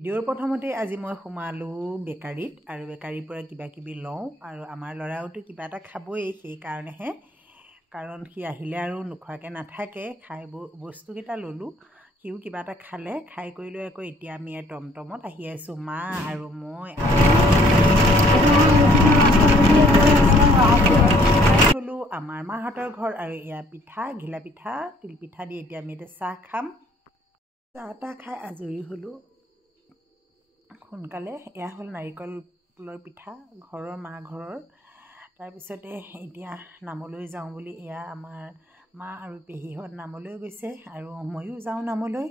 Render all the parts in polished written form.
ভিডিঅ'ৰ প্ৰথমতে আজি মই সোমালোঁ বেকাৰীত আৰু বেকাৰীৰ পৰা কিবা কিবি লওঁ আৰু আমাৰ ল'ৰাওতো কিবা এটা খাবই সেইকাৰণেহে কাৰণ সি আহিলে আৰু নোখোৱাকৈ নাথাকে খাই বস্তুকেইটা ল'লোঁ সিও কিবা এটা খালে খাই কৰি লৈ আকৌ এতিয়া আমি টমটমত আহি আছোঁ মা আৰু মই ল'লোঁ আমাৰ মাহঁতৰ ঘৰ আৰু এয়া পিঠা ঘিলা পিঠা তিল পিঠা দি এতিয়া আমি এতিয়া চাহ খাম চাহ তাহ খাই আজৰি হ'লোঁ সোনকালে এয়া হ'ল নাৰিকলৰ পিঠা ঘৰৰ মা ঘৰৰ তাৰপিছতে এতিয়া নামলৈ যাওঁ বুলি এয়া আমাৰ মা আৰু পেহীহঁত নামলৈ গৈছে আৰু ময়ো যাওঁ নামলৈ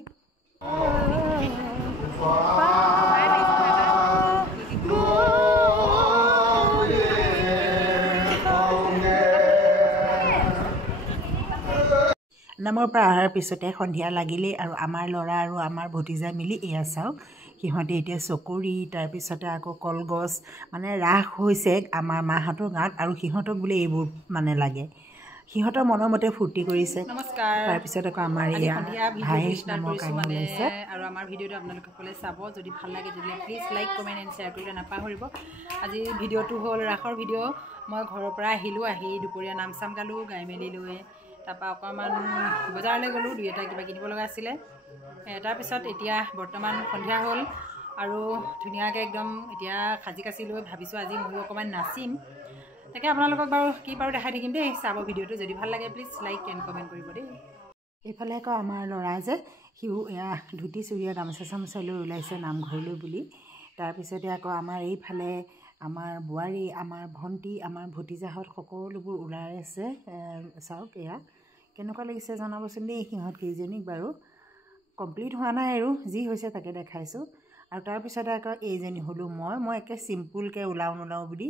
নামৰ পৰা অহাৰ পিছতে সন্ধিয়া লাগিলেই আৰু আমাৰ ল'ৰা আৰু আমাৰ ভতিজা মিলি এয়া চাওক সিহঁতে এতিয়া চকৰি তাৰপিছতে আকৌ কলগছ মানে ৰাস হৈছে আমাৰ মাহঁতৰ গাঁৱত আৰু সিহঁতক বোলে এইবোৰ মানে লাগে সিহঁতৰ মনৰ মতে ফূৰ্তি কৰিছে নমস্কাৰ তাৰপিছত আকৌ আমাৰ এয়া ভাই নামৰ কাম ওলাইছে আৰু আমাৰ ভিডিঅ'টো আপোনালোকে সকলোৱে চাব যদি ভাল লাগে তেতিয়াহ'লে please like comment and share কৰিবলৈ নাপাহৰিব আজি ভিডিঅ'টো হ'ল ৰাসৰ ভিডিঅ' মই ঘৰৰ পৰা আহিলোঁ আহি দুপৰীয়া নাম চাম গালোঁ গাই মেলি লৈ তাৰপৰা অকণমান বজাৰলৈ গ'লোঁ দুই এটা কিবা কিনিব লগা আছিলে তাৰপিছত এতিয়া বৰ্তমান সন্ধিয়া হ'ল আৰু ধুনীয়াকৈ একদম এতিয়া সাজি কাচি লৈ ভাবিছোঁ আজি ময়ো অকণমান নাচিম তাকে আপোনালোকক বাৰু কি বাৰু দেখাই থাকিম দেই চাব ভিডিঅ'টো যদি ভাল লাগে প্লিজ লাইক এণ্ড কমেণ্ট কৰিব দেই এইফালে আকৌ আমাৰ ল'ৰা যে সিও এয়া ধুতি চুৰিয়া গামোচা চামোচা লৈ ওলাইছে নামঘৰলৈ বুলি তাৰপিছতে আকৌ আমাৰ এইফালে আমাৰ বোৱাৰী আমাৰ ভণ্টি আমাৰ ভতিজাহঁত সকলোবোৰ ওলাই আছে চাওক এয়া কেনেকুৱা লাগিছে জনাবচোন দেই সিহঁত কেইজনীক বাৰু কমপ্লিট হোৱা নাই আৰু যি হৈছে তাকে দেখাইছোঁ আৰু তাৰপিছতে আকৌ এইজনী হ'লোঁ মই একে চিম্পুলকৈ ওলাওঁ নোলাওঁ বুলি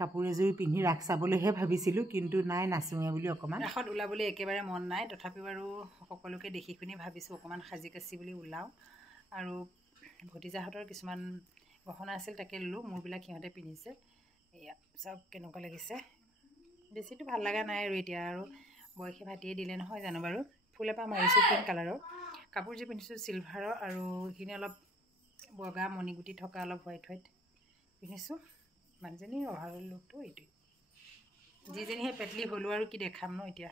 কাপোৰ এযোৰ পিন্ধি ৰাস চাবলৈহে ভাবিছিলোঁ কিন্তু নাই নাচোঁৱে বুলি অকণমান ৰাসত ওলাবলৈ একেবাৰে মন নাই তথাপিও আৰু সকলোকে দেখি শুনি ভাবিছোঁ অকণমান সাজি কাচি বুলি ওলাওঁ আৰু ভতিজাহঁতৰ কিছুমান গহনা আছিল তাকে ল'লোঁ মোৰবিলাক সিহঁতে পিন্ধিছে এয়া চব কেনেকুৱা লাগিছে বেছিটো ভাল লগা নাই আৰু এতিয়া আৰু বয়সে ভাতিয়ে দিলে নহয় জানো বাৰু ফুল এপাহ মাৰিছোঁ পিংক কালাৰৰ কাপোৰযোৰ পিন্ধিছোঁ চিলভাৰৰ আৰু এইখিনি অলপ বগা মণিগুটি থকা অলপ হোৱাইট পিন্ধিছোঁ মানুহজনী অভাৰৰ লুকটো এইটোৱে যিজনীহে পেটলি হ'লোঁ আৰু কি দেখাম ন এতিয়া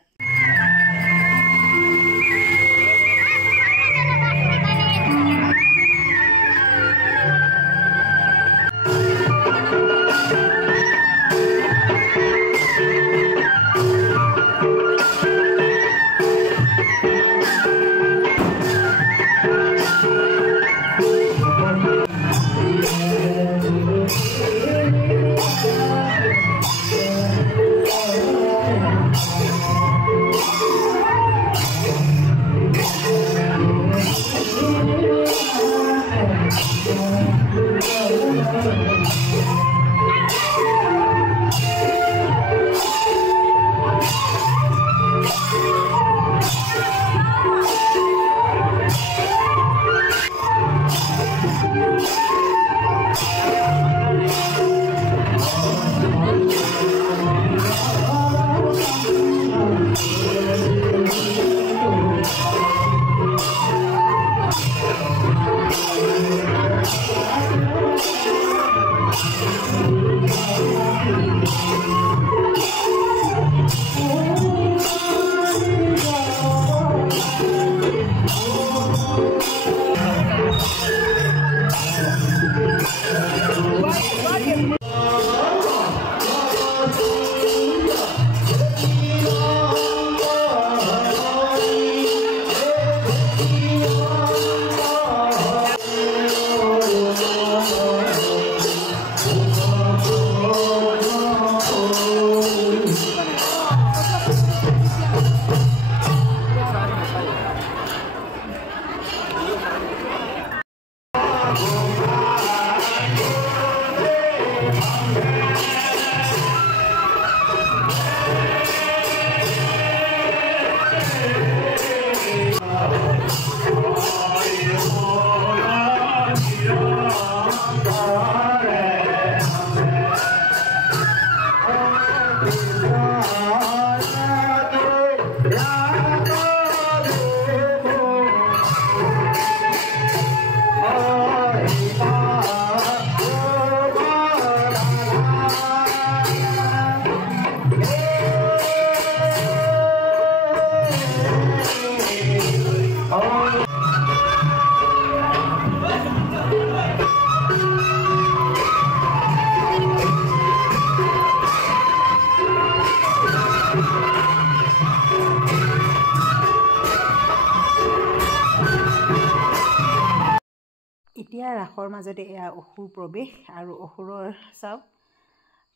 এতিয়া ৰাসৰ মাজতে এয়া অসুৰ প্ৰৱেশ আৰু অসুৰৰ চাওক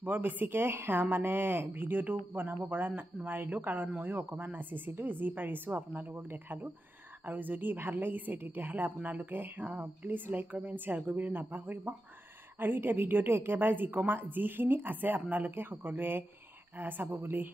বৰ বেছিকৈ মানে ভিডিঅ'টো বনাব পৰা নোৱাৰিলোঁ কাৰণ ময়ো অকণমান নাচিছিলোঁ যি পাৰিছোঁ আপোনালোকক দেখালোঁ আৰু যদি ভাল লাগিছে তেতিয়াহ'লে আপোনালোকে প্লিজ লাইক কমেণ্ট শ্বেয়াৰ কৰিবলৈ নাপাহৰিব আৰু এতিয়া ভিডিঅ'টো একেবাৰে যিখিনি আছে আপোনালোকে সকলোৱে চাব বুলি